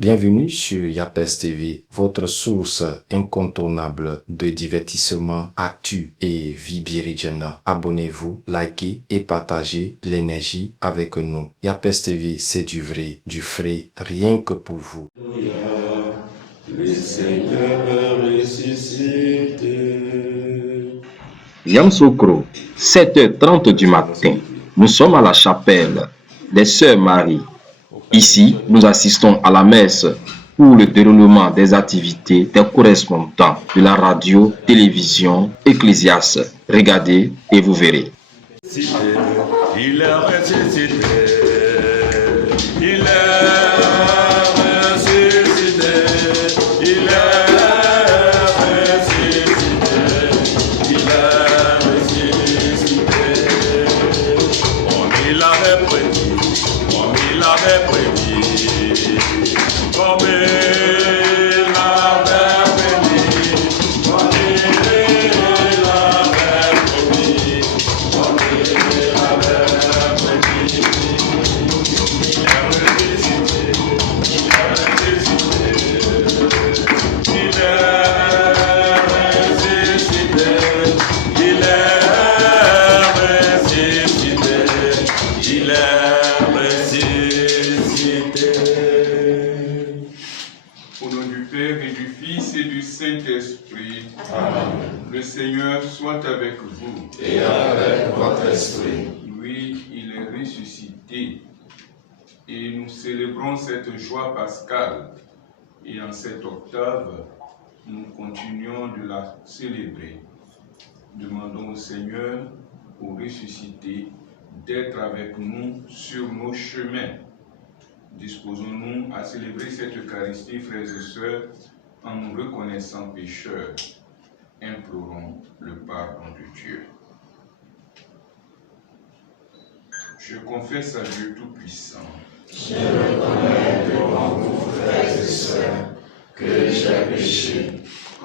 Bienvenue sur Yapes TV, votre source incontournable de divertissement, actu et vie biridienne. Abonnez-vous, likez et partagez l'énergie avec nous. Yapes TV, c'est du vrai, du frais, rien que pour vous. Le Seigneur ressuscité. Yamoussoukro, 7h30 du matin. Nous sommes à la chapelle des Sœurs Marie. Ici, nous assistons à la messe pour le déroulement des activités des correspondants de la radio-télévision Ecclésias. Regardez et vous verrez. Il est ressuscité. Il est ressuscité. Il est ressuscité. Il est ressuscité. On l'avait prédit. On l'avait prédit. Comme il l'avait prédit. Comme il l'avait prédit. Comme il l'avait prédit. Il est ressuscité. Il est ressuscité. Il est ressuscité. Il est ressuscité. Il est ressuscité. Au nom du Père et du Fils et du Saint-Esprit, le Seigneur soit avec vous. Et avec votre esprit. Oui, il est ressuscité. Et nous célébrons cette joie pascale. Et en cette octave, nous continuons de la célébrer. Demandons au Seigneur, au ressuscité, d'être avec nous sur nos chemins. Disposons-nous à célébrer cette Eucharistie, frères et sœurs, en nous reconnaissant pécheurs. Implorons le pardon de Dieu. Je confesse à Dieu Tout-Puissant. Je reconnais devant vous, frères et sœurs, que j'ai péché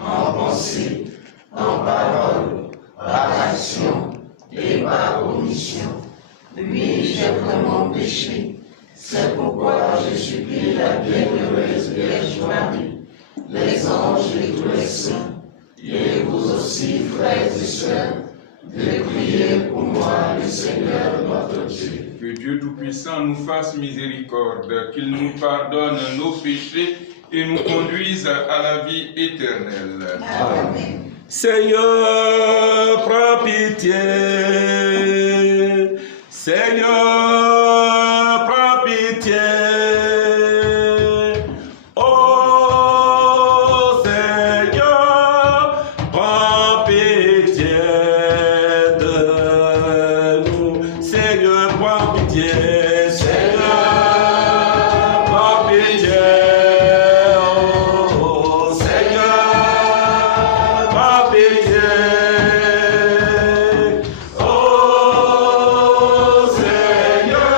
en pensée, en parole, par action et par omission. Oui, j'ai vraiment péché. C'est pourquoi je supplie la bienheureuse Vierge Marie, les anges et tous les saints, et vous aussi, frères et sœurs, de prier pour moi, le Seigneur notre Dieu. Que Dieu Tout-Puissant nous fasse miséricorde, qu'il nous pardonne nos péchés et nous conduise à la vie éternelle. Amen. Seigneur, prends pitié. Seigneur, prends pitié. Oh Seigneur, prends pitié de nous. Seigneur, prends pitié. Seigneur, prends pitié. Oh Seigneur, prends pitié. Oh Seigneur,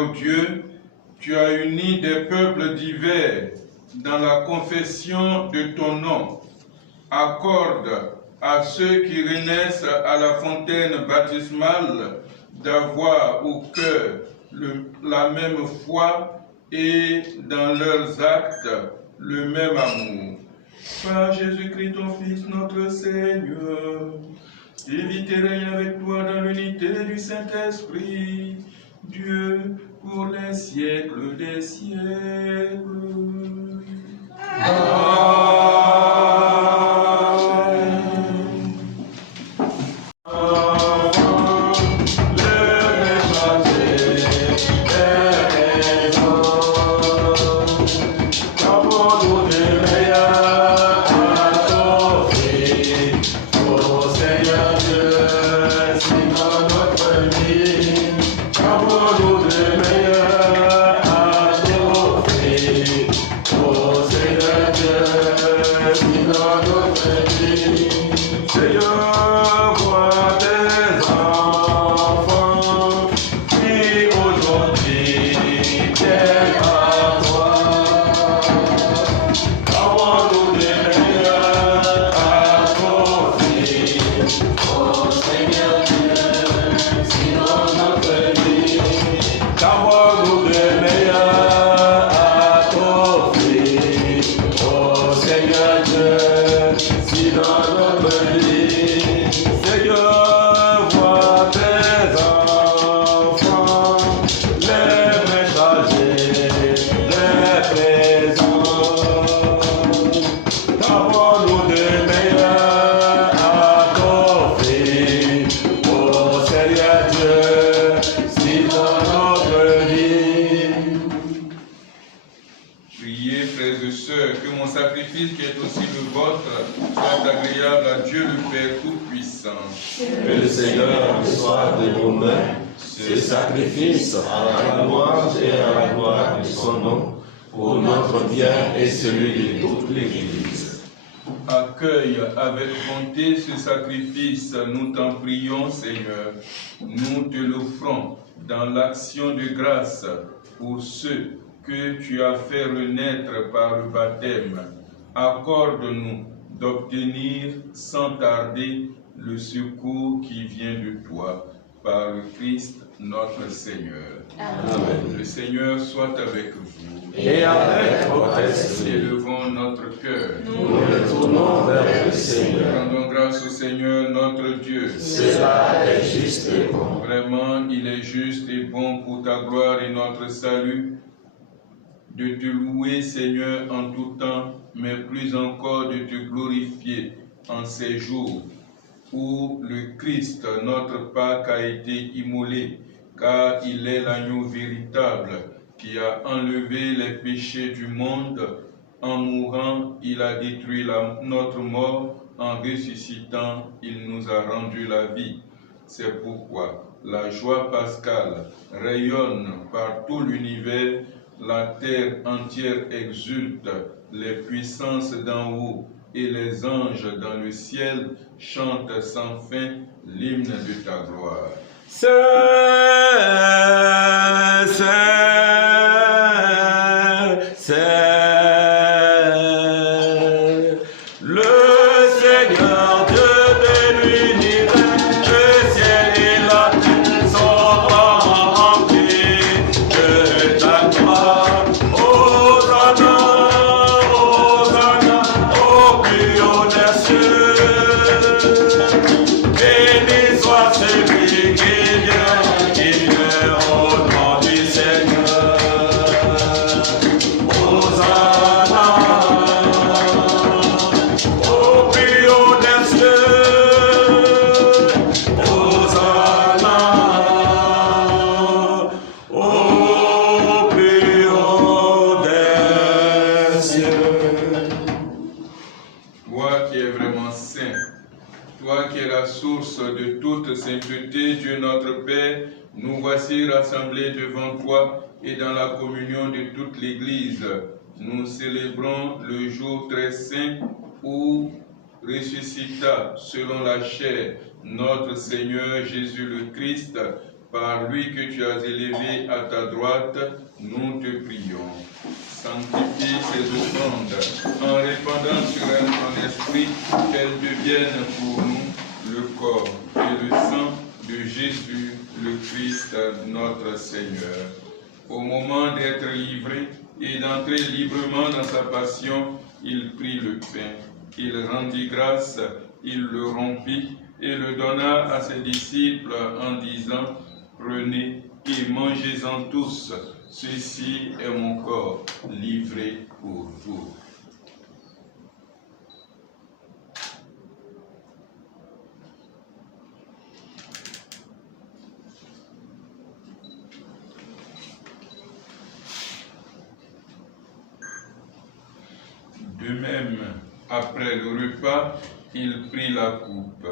Seigneur Dieu, tu as uni des peuples divers dans la confession de ton nom. Accorde à ceux qui renaissent à la fontaine baptismale d'avoir au cœur la même foi et dans leurs actes le même amour. Par Jésus-Christ, ton Fils, notre Seigneur, qui vit et règne avec toi dans l'unité du Saint-Esprit, Dieu, pour les siècles des siècles. Que le Seigneur reçoive de vos mains ce sacrifice à la louange et à la gloire de son nom, pour notre bien et celui de toute l'Église. Accueille avec bonté ce sacrifice, nous t'en prions, Seigneur. Nous te l'offrons dans l'action de grâce pour ceux que tu as fait renaître par le baptême. Accorde-nous d'obtenir sans tarder le secours qui vient de toi, par le Christ notre Seigneur. Amen. Le Seigneur soit avec vous. Et avec votre esprit. Élevons notre cœur. Nous nous retournons vers le Seigneur. Rendons grâce au Seigneur notre Dieu. Cela est juste et bon. Vraiment, il est juste et bon pour ta gloire et notre salut de te louer, Seigneur, en tout temps, mais plus encore de te glorifier en ces jours où le Christ, notre Pâque, a été immolé, car il est l'agneau véritable qui a enlevé les péchés du monde. En mourant, il a détruit notre mort. En ressuscitant, il nous a rendu la vie. C'est pourquoi la joie pascale rayonne par tout l'univers, la terre entière exulte, les puissances d'en haut et les anges dans le ciel chantent sans fin l'hymne de ta gloire. Rassemblés devant toi et dans la communion de toute l'Église, nous célébrons le jour très saint où ressuscita selon la chair notre Seigneur Jésus le Christ, Par lui que tu as élevé à ta droite, nous te prions. Sanctifie ces offrandes en répandant sur elles ton esprit, qu'elles deviennent pour nous le corps et le sang de Jésus, le Christ, notre Seigneur. Au moment d'être livré et d'entrer librement dans sa passion, il prit le pain, il rendit grâce, il le rompit et le donna à ses disciples en disant: Prenez et mangez-en tous, ceci est mon corps livré pour vous. De même, après le repas, il prit la coupe.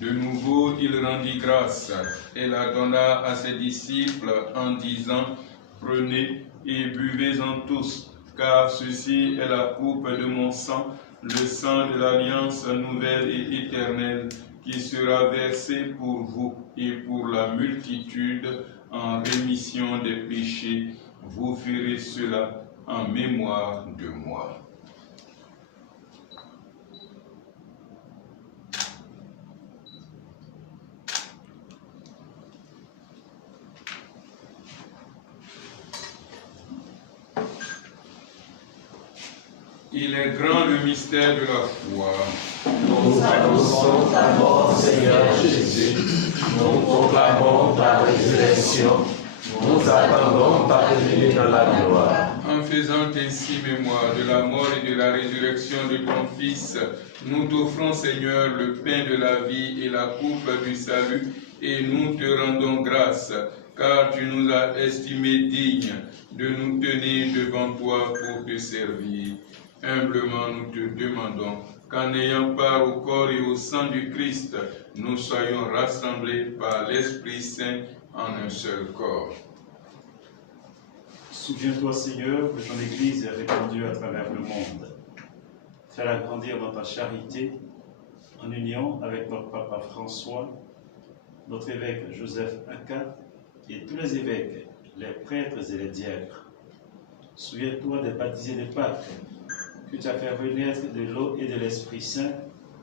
De nouveau, il rendit grâce et la donna à ses disciples en disant: Prenez et buvez-en tous, car ceci est la coupe de mon sang, le sang de l'alliance nouvelle et éternelle, qui sera versé pour vous et pour la multitude en rémission des péchés. Vous ferez cela en mémoire de moi. Il est grand le mystère de la foi. Nous annonçons ta mort, Seigneur Jésus. Nous proclamons ta résurrection. Nous attendons ta venue dans la gloire. En faisant ainsi mémoire de la mort et de la résurrection de ton Fils, nous t'offrons, Seigneur, le pain de la vie et la coupe du salut, et nous te rendons grâce, car tu nous as estimés dignes de nous tenir devant toi pour te servir. Humblement, nous te demandons qu'en ayant part au corps et au sang du Christ, nous soyons rassemblés par l'Esprit Saint en un seul corps. Souviens-toi, Seigneur, que ton Église est répandue à travers le monde. Fais-la grandir dans ta charité, en union avec notre Papa François, notre évêque Joseph Aka et tous les évêques, les prêtres et les diacres. Souviens-toi des baptisés de Pâques, que tu as fait renaître de l'eau et de l'Esprit Saint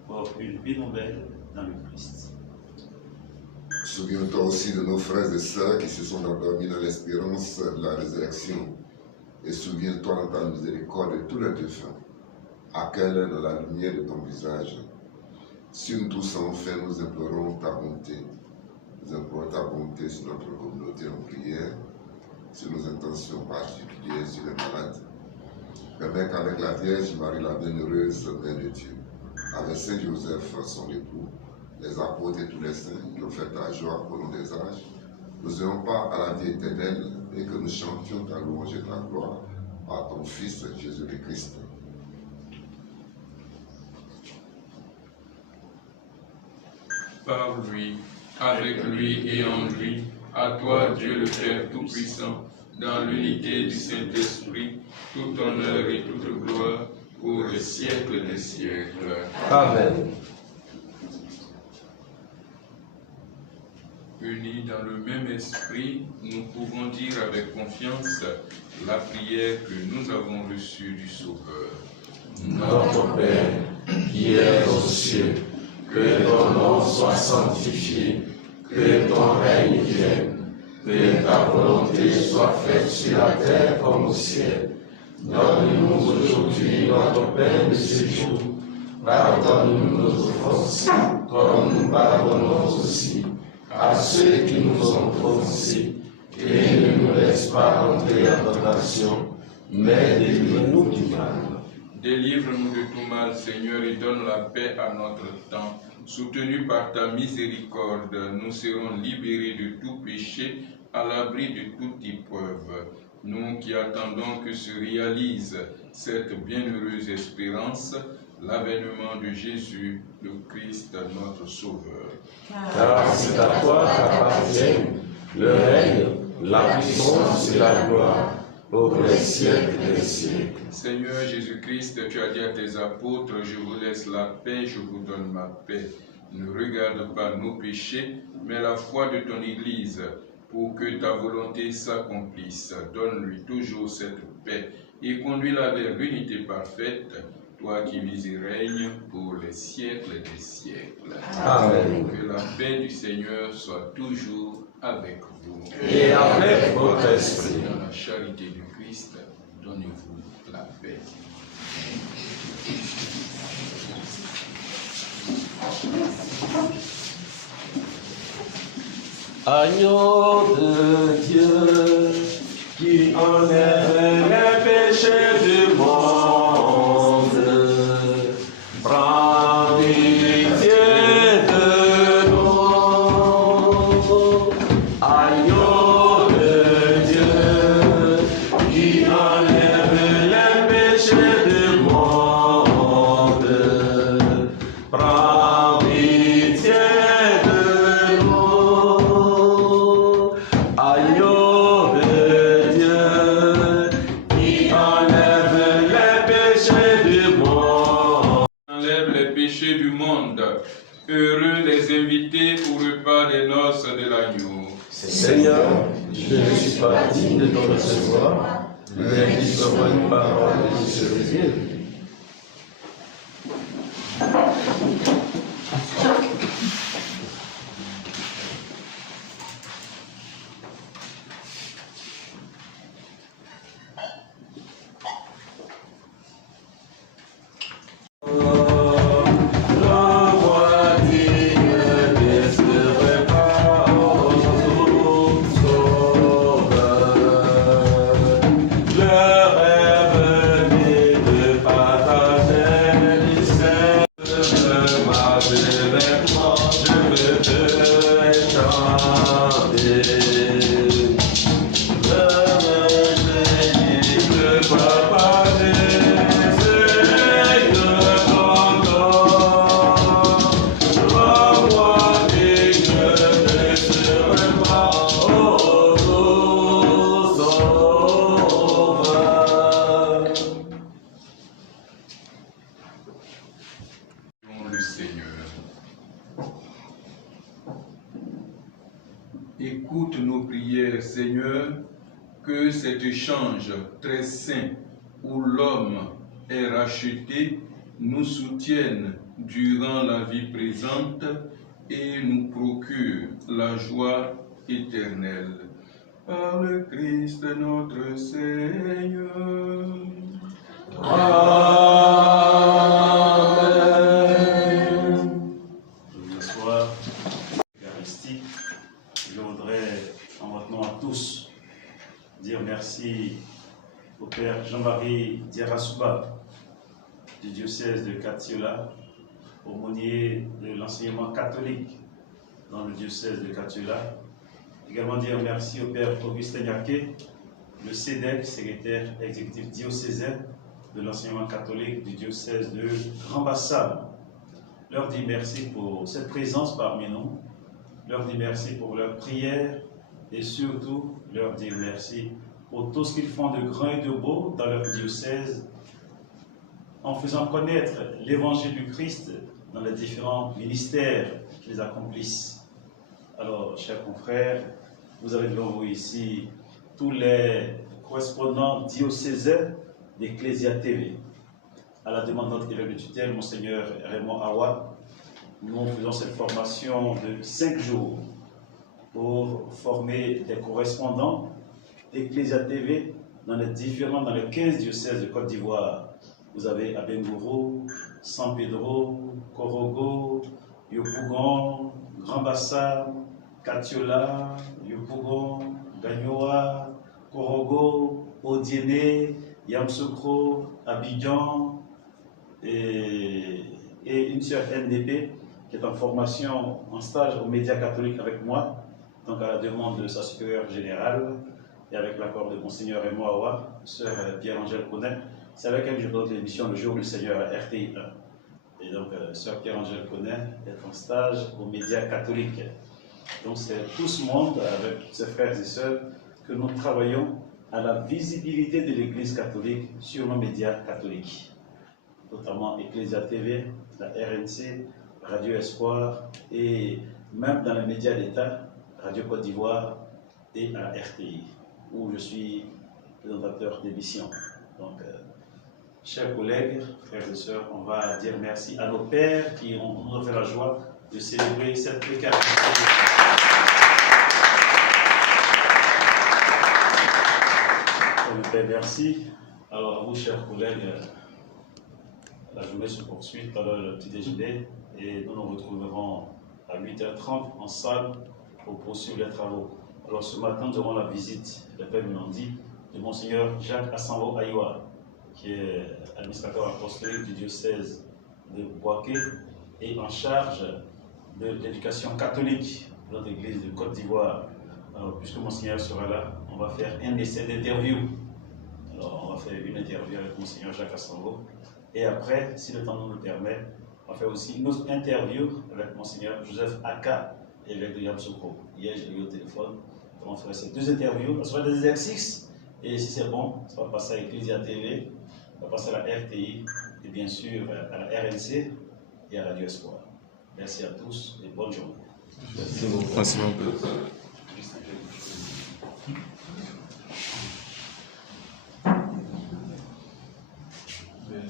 pour une vie nouvelle dans le Christ. Souviens-toi aussi de nos frères et sœurs qui se sont endormis dans l'espérance de la résurrection. Et souviens-toi dans ta miséricorde de tous les défunts, accueille dans la lumière de ton visage. Si nous tous enfin nous implorons ta bonté, nous implorons ta bonté sur notre communauté en prière, sur nos intentions particulières, sur les malades. Permets qu'avec la Vierge Marie, la bienheureuse Mère de Dieu, avec Saint Joseph, son époux, les apôtres et tous les saints qui ont fait ta joie au long des âges, nous ayons part à la vie éternelle et que nous chantions ta louange et ta gloire par ton Fils Jésus-Christ. Par lui, avec lui et en lui, à toi Dieu le Père Tout-Puissant, dans l'unité du Saint-Esprit, tout honneur et toute gloire pour les siècles des siècles. Amen. Unis dans le même esprit, nous pouvons dire avec confiance la prière que nous avons reçue du Sauveur. Notre Père, qui es aux cieux, que ton nom soit sanctifié, que ton règne vienne, que ta volonté soit faite sur la terre comme au ciel. Donne-nous aujourd'hui notre pain de ce jour. Pardonne-nous nos offenses, comme nous pardonnons aussi à ceux qui nous ont offensés. Et ne nous laisse pas entrer en tentation, mais délivre-nous du mal. Délivre-nous de tout mal, Seigneur, et donne la paix à notre temps. Soutenus par ta miséricorde, nous serons libérés de tout péché, à l'abri de toute épreuve. Nous qui attendons que se réalise cette bienheureuse espérance, l'avènement de Jésus, le Christ, notre Sauveur. Car c'est à toi qu'appartiennent le règne, la puissance et la gloire, pour les siècles des siècles. Seigneur Jésus-Christ, tu as dit à tes apôtres, je vous laisse la paix, je vous donne ma paix. Ne regarde pas nos péchés, mais la foi de ton Église, pour que ta volonté s'accomplisse. Donne-lui toujours cette paix et conduis-la vers l'unité parfaite, toi qui vis et règnes pour les siècles des siècles. Amen. Que la paix du Seigneur soit toujours avec vous. Et avec votre esprit. Dans la charité du Christ, donnez-vous la paix. Agneau de Dieu, qui enlève les péchés du monde, prends pitié de nous. Agneau de Dieu, qui enlève les péchés du monde, prends pitié de nous. Agneau de Dieu, qui enlève les péchés du monde. Enlève les péchés du monde. Heureux les invités au repas des noces de l'agneau. Seigneur, je ne suis pas digne de te recevoir, mais dis seulement une parole et je serai guéri. L'envoi digne de ce repas, ô Sauveur. L'heure est venue de partager du Seigneur. Avec moi, je veux te chanter. Le papa Le Seigneur. Écoute nos prières, Seigneur, que cet échange très saint où l'homme est racheté nous soutienne durant la vie présente et nous procure la joie éternelle. Par le Christ notre Seigneur. Ce soir, l'Eucharistie, je voudrais, en votre nom à tous, dire merci au Père Jean-Marie Diarasuba du diocèse de Katiola, aumônier de l'enseignement catholique dans le diocèse de Katiola. Également dire merci au Père Augustin Niaké, le CEDEC, secrétaire exécutif diocésain de l'enseignement catholique du diocèse de Grand-Bassam. Leur dis merci pour cette présence parmi nous, leur dis merci pour leur prière et surtout leur dire merci pour tout ce qu'ils font de grand et de beau dans leur diocèse en faisant connaître l'évangile du Christ dans les différents ministères qu'ils accomplissent. Alors, chers confrères, vous avez devant vous ici tous les correspondants diocésains d'Ecclesia TV. À la demande de notre évêque de tutelle, Monseigneur Raymond Awa, nous faisons cette formation de 5 jours pour former des correspondants d'Ecclesia TV dans les 15 diocèses de Côte d'Ivoire. Vous avez Abengourou, San Pedro, Korogo, Yopougon, Grand-Bassam, Katiola, Yopougon, Gagnoa, Korogo, Odiéné, Yamsoukro, Abidjan et une sœur NDP qui est en formation, en stage aux médias catholiques avec moi, donc à la demande de sa supérieure générale et avec l'accord de Monseigneur Raymond Awa, sœur Pierre-Angèle Connet. C'est avec elle que je présente l'émission Le Jour du Seigneur à RTI 1. Et donc, sœur Pierre-Angèle Connet est en stage aux médias catholiques. Donc, c'est tout ce monde, avec ses frères et sœurs, que nous travaillons à la visibilité de l'Église catholique sur nos médias catholiques, notamment Ecclesia TV, la RNC, Radio Espoir et même dans les médias d'État, Radio Côte d'Ivoire et à la RTI, où je suis présentateur d'émission. Donc, chers collègues, frères et sœurs, on va dire merci à nos pères qui nous ont fait la joie de célébrer cette Eucharistie. Merci. Alors, à vous, chers collègues, la journée se poursuit par le petit déjeuner et nous nous retrouverons à 8h30 en salle pour poursuivre les travaux. Alors, ce matin, nous aurons la visite, l'appel lundi, de Monseigneur Jacques Assango Aïwa, qui est administrateur apostolique du diocèse de Bouaké et en charge de l'éducation catholique dans l'église de Côte d'Ivoire. Alors, puisque Monseigneur sera là, on va faire un essai d'interview. Alors, on va faire une interview avec Monseigneur Jacques Assango. Et après, si le temps nous le permet, on va faire aussi une autre interview avec Monseigneur Joseph Aka, évêque de Yamoussoukro. Hier, je l'ai eu au téléphone. On fera ces deux interviews. Ce sera des exercices. Et si c'est bon, ça va passer à Ecclesia TV, ça va passer à la RTI et bien sûr à la RNC et à Radio Espoir. Merci à tous et bonne journée. Merci beaucoup. Merci beaucoup.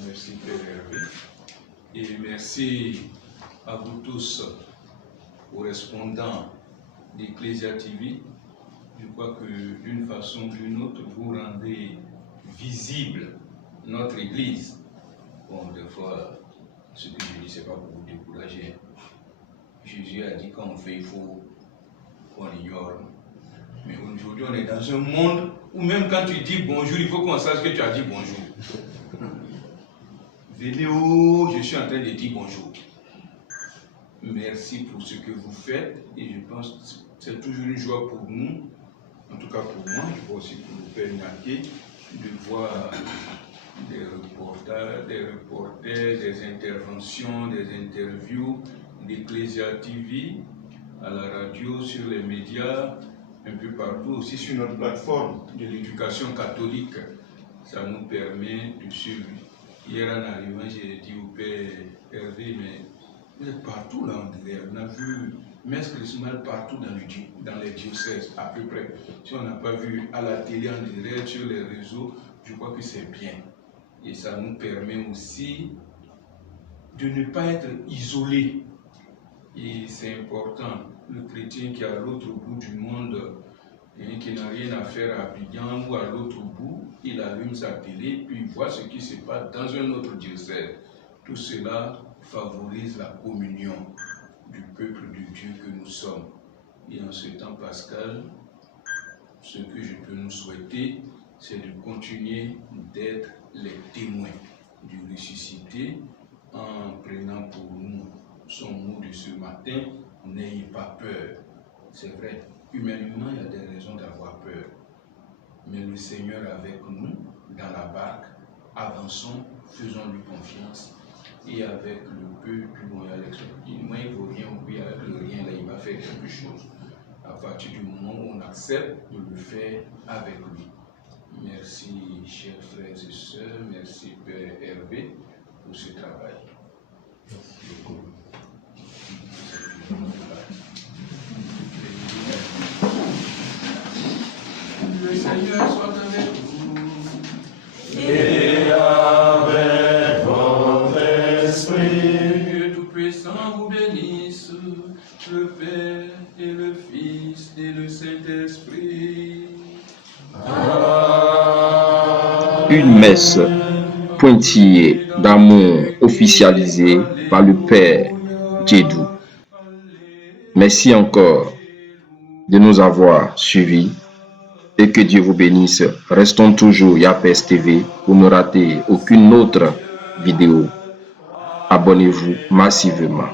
Merci Père Hervé. Et merci à vous tous, correspondants d'Ecclesia TV. Je crois que d'une façon ou d'une autre, vous rendez visible notre Église. Bon, des fois, ce que je dis, ce n'est pas pour vous décourager. Jésus a dit quand on fait, il faut qu'on ignore. Mais aujourd'hui, on est dans un monde où même quand tu dis bonjour, il faut qu'on sache que tu as dit bonjour. Venez, oh, je suis en train de dire bonjour. Merci pour ce que vous faites et je pense que c'est toujours une joie pour nous, en tout cas pour moi, je vois aussi pour le Père Naké, de voir des reportages, des interventions, des interviews d'Ecclesia TV, à la radio, sur les médias, un peu partout, aussi sur notre plateforme de l'éducation catholique. Ça nous permet de suivre. Hier en arrivant, j'ai dit au Père Hervé, mais vous êtes partout là en direct. On a vu Messe Christmas partout dans les diocèses, à peu près. Si on n'a pas vu à la télé en direct, sur les réseaux, je crois que c'est bien. Et ça nous permet aussi de ne pas être isolé. Et c'est important. Le chrétien qui est à l'autre bout du monde, et qui n'a rien à faire à Abidjan ou à l'autre bout, il allume sa télé, puis il voit ce qui se passe dans un autre diocèse. Tout cela favorise la communion du peuple de Dieu que nous sommes. Et en ce temps pascal, ce que je peux nous souhaiter, c'est de continuer d'être les témoins du ressuscité en prenant pour nous son mot de ce matin, n'ayez pas peur. C'est vrai, humainement, il y a des raisons d'avoir peur. Mais le Seigneur avec nous, dans la barque, avançons, faisons-lui confiance. Et avec le peu, puis bon, il y a l'expérience. Moi, il ne faut rien, puis avec le rien, là, il va faire quelque chose. À partir du moment où on accepte de le faire avec lui. Merci, chers frères et sœurs, merci Père Hervé pour ce travail. Merci beaucoup. Le Seigneur soit avec vous. Et avec votre esprit. Dieu Tout-Puissant vous bénisse, le Père et le Fils et le Saint-Esprit. Une messe pointillée d'amour officialisée par le Père Djedou. Merci encore de nous avoir suivis et que Dieu vous bénisse. Restons toujours YAPES TV pour ne rater aucune autre vidéo. Abonnez-vous massivement.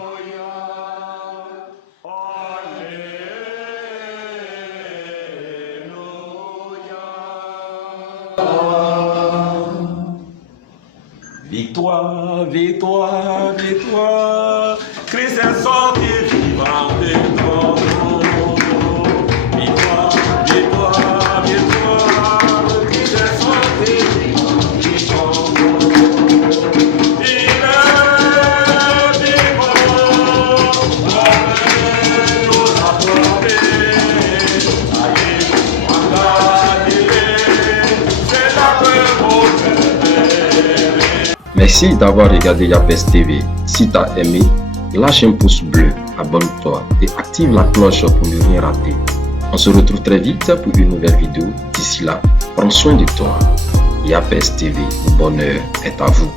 Victoire, victoire, victoire, Christ est sorti vivant de ton nom. Victoire, victoire, victoire, Christ est sorti vivant de ton nom. Il est vivant, on peut nous apporter. Merci d'avoir regardé Yapes TV. Si tu as aimé, lâche un pouce bleu, abonne-toi et active la cloche pour ne rien rater. On se retrouve très vite pour une nouvelle vidéo. D'ici là, prends soin de toi. Yapes TV, le bonheur est à vous.